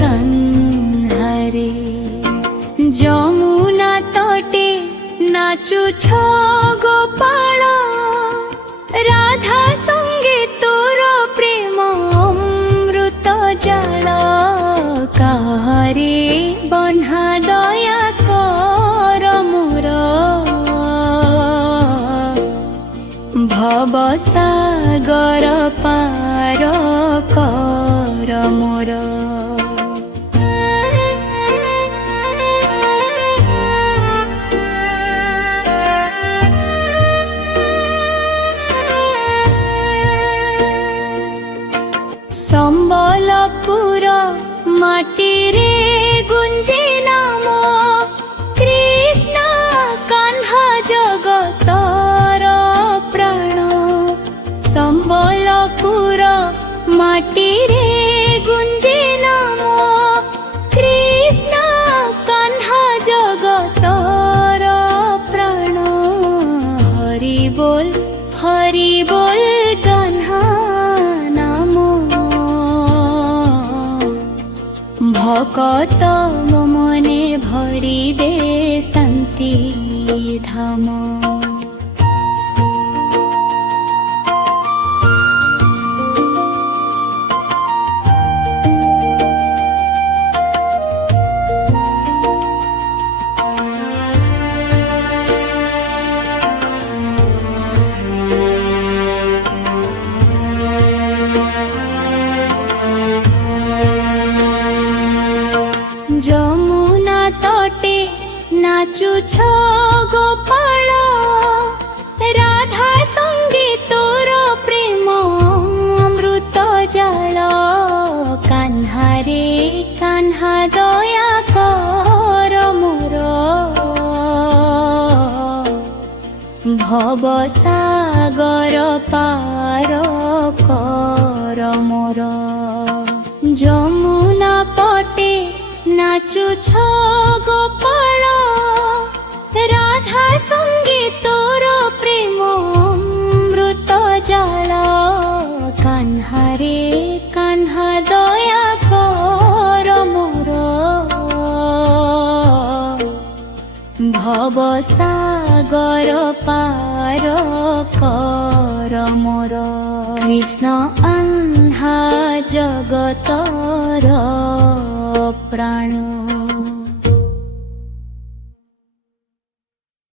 কান্হারে। যমুনা তটে নাচুছ গোপাল, রাধা সঙ্গে তোর প্রেম অমৃত জল। কাহারে বহ্না দয়া কর মোর, ভব সাগর পার কর মোর। সম্বলপুর মাটিরে গুঞ্জে নাম, কৃষ্ণ কাহ্না জগতর প্রাণ। সম্বলপুর মাটিরে গুঞ্জে নাম, কৃষ্ণ কাহ্না জগতর প্রাণ। হরি বল কাহ্না নাম, ভকত মনে ভরি দে শান্তি ধাম। যমুনা তটে নাচুছ গোপাল, রাধা সঙ্গে তোর প্রেম অমৃত জল। কান্হারে কাহ্না দয়া কর মোর, ভব সাগর পার কর মোর। যমুনা পটে নাচুছ গোপাল, রাধা সঙ্গে তোর প্রেম অমৃত জল। কান্হারে কাহ্না দয়া কর মোর, ভব সাগর পার কর মোর। কৃষ্ণ আহ্না জগতর প্রাণ।